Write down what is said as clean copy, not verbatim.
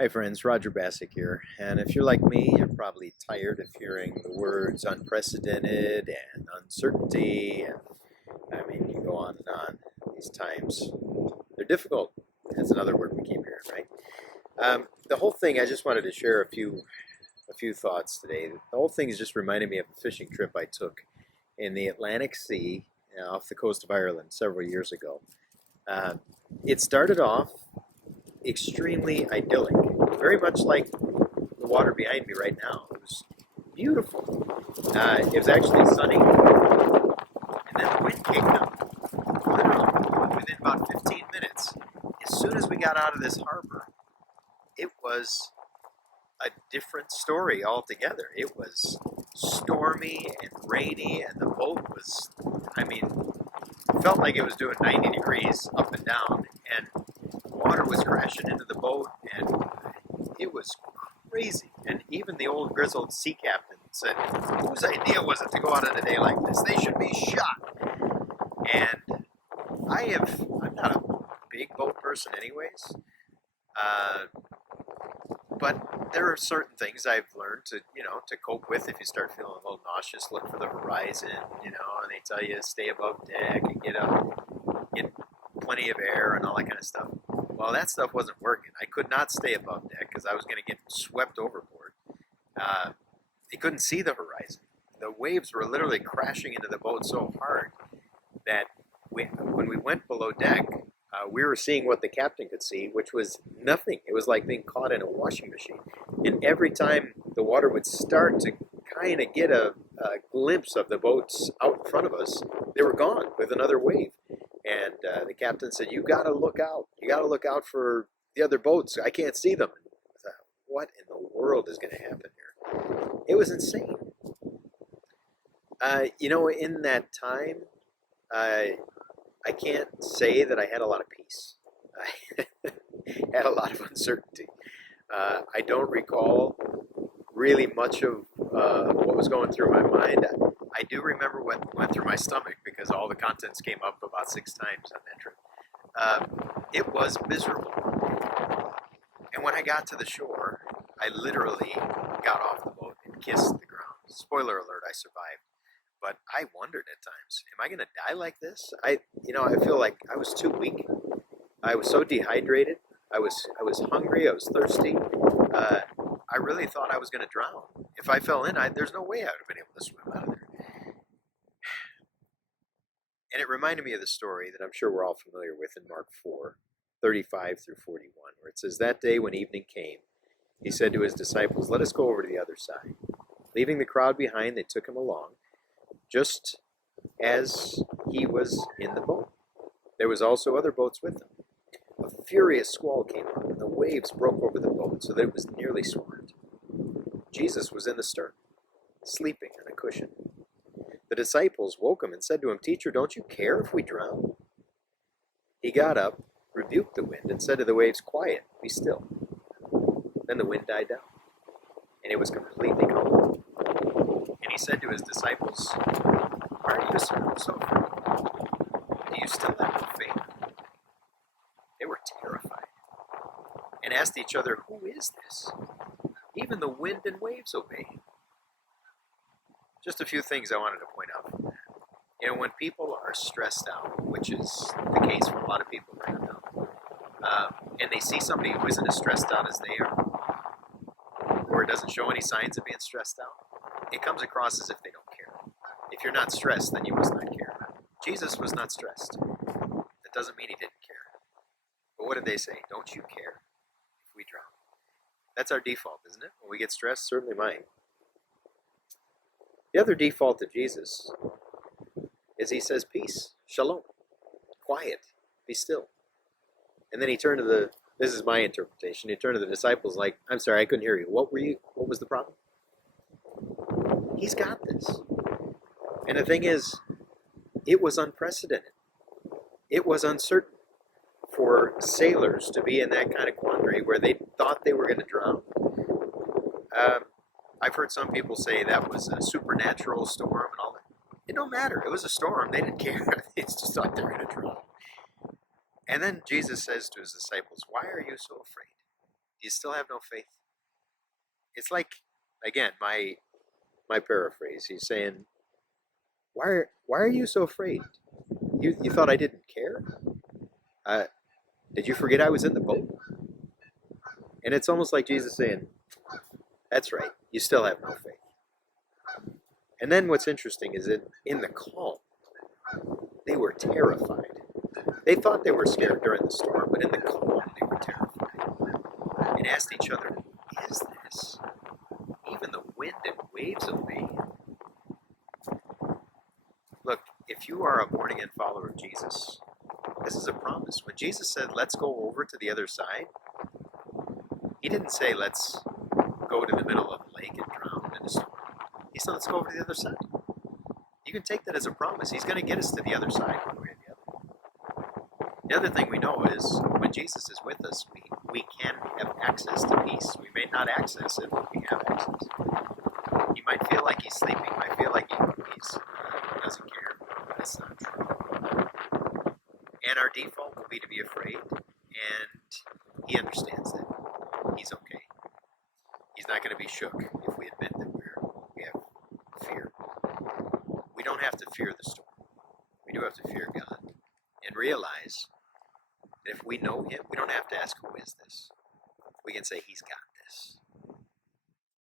Hey friends, Roger Bassick here. And if you're like me, you're probably tired of hearing the words unprecedented and uncertainty. And I mean, you go on and on. These times, they're difficult. That's another word we keep hearing, right? The whole thing, I just wanted to share a few thoughts today. The whole thing is just reminding me of a fishing trip I took in the Atlantic Sea off the coast of Ireland several years ago. Uh, it started off extremely idyllic, very much like the water behind me right now. It was beautiful. It was actually sunny, and then the wind kicked up. Literally, within about 15 minutes, as soon as we got out of this harbor, it was a different story altogether. It was stormy and rainy, and the boat was, I mean, it felt like it was doing 90 degrees up and down, and water was crashing into the boat, and it was crazy. And even the old grizzled sea captain said, whose idea was it to go out on a day like this? They should be shot. And I'm not a big boat person anyways, uh, but there are certain things I've learned to cope with. If you start feeling a little nauseous, look for the horizon, and they tell you to stay above deck and get plenty of air and all that kind of stuff. Well, that stuff wasn't working. I could not stay above deck because I was going to get swept overboard. You couldn't see the horizon. The waves were literally crashing into the boat so hard that when we went below deck, we were seeing what the captain could see, which was nothing. It was like being caught in a washing machine. And every time the water would start to kind of get a glimpse of the boats out in front of us, they were gone with another wave. And the captain said, "You got to look out. You got to look out for the other boats. I can't see them." I thought, what in the world is going to happen here? It was insane. In that time, I can't say that I had a lot of peace. I had a lot of uncertainty. I don't recall really much of what was going through my mind. I do remember what went through my stomach because all the contents came up about 6 times on that trip. It was miserable. And when I got to the shore, I literally got off the boat and kissed the ground. Spoiler alert, I survived. But I wondered at times, am I going to die like this? I feel like I was too weak. I was so dehydrated. I was hungry. I was thirsty. I really thought I was going to drown. If I fell in, there's no way I would have been able to swim out of there. And it reminded me of the story that I'm sure we're all familiar with in Mark 4:35 through 41, where it says, "That day when evening came, he said to his disciples, 'Let us go over to the other side.' Leaving the crowd behind, they took him along, just as he was in the boat. There was also other boats with him. A furious squall came up, and the waves broke over the boat so that it was nearly swamped. Jesus was in the stern, sleeping on a cushion. The disciples woke him and said to him, 'Teacher, don't you care if we drown?' He got up, rebuked the wind, and said to the waves, 'Quiet, be still.' Then the wind died down, and it was completely calm. And he said to his disciples, 'Why are you so afraid? Do you still have no faith?' They were terrified and asked each other, 'Who is this? Even the wind and waves obey him.'" Just a few things I wanted to point out from that. When people are stressed out, which is the case for a lot of people right now, and they see somebody who isn't as stressed out as they are, or doesn't show any signs of being stressed out, it comes across as if they don't care. If you're not stressed, then you must not care. Jesus was not stressed. That doesn't mean he didn't care. But what did they say? Don't you care if we drown? That's our default, isn't it? When we get stressed, certainly mine. The other default of Jesus is he says, "Peace, shalom, quiet, be still." And then he turned to this is my interpretation, he turned to the disciples like, "I'm sorry, I couldn't hear you. What was the problem?" He's got this. And the thing is, it was unprecedented. It was uncertain for sailors to be in that kind of quandary where they thought they were going to drown. I've heard some people say that was a supernatural storm and all that. It don't matter. It was a storm. They didn't care. They just thought they were going to drown. And then Jesus says to his disciples, "Why are you so afraid? Do you still have no faith? It's like, again, my paraphrase. He's saying, why are you so afraid? You thought I didn't care? Uh, did you forget I was in the boat? And it's almost like Jesus saying, that's right, you still have no faith. And then what's interesting is that in the calm, they were terrified. They thought they were scared during the storm, but in the calm, they were terrified. And asked each other, who is this? Even the wind and waves obey him. Look, if you are a born again follower of Jesus, this is a promise. When Jesus said, let's go over to the other side, he didn't say, let's go to the middle of the lake and drown in a storm. He said, let's go over to the other side. You can take that as a promise. He's going to get us to the other side one way or the other. The other thing we know is when Jesus is with us, we can have access to peace. We may not access it, but we have access. He might feel like he's sleeping. He might feel like he doesn't care. But that's not true. And our default will be to be afraid. And he understands that. He's okay. He's not going to be shook if we admit that we have fear. We don't have to fear the storm. We do have to fear God and realize that if we know him, we don't have to ask, who is this? We can say, he's got this.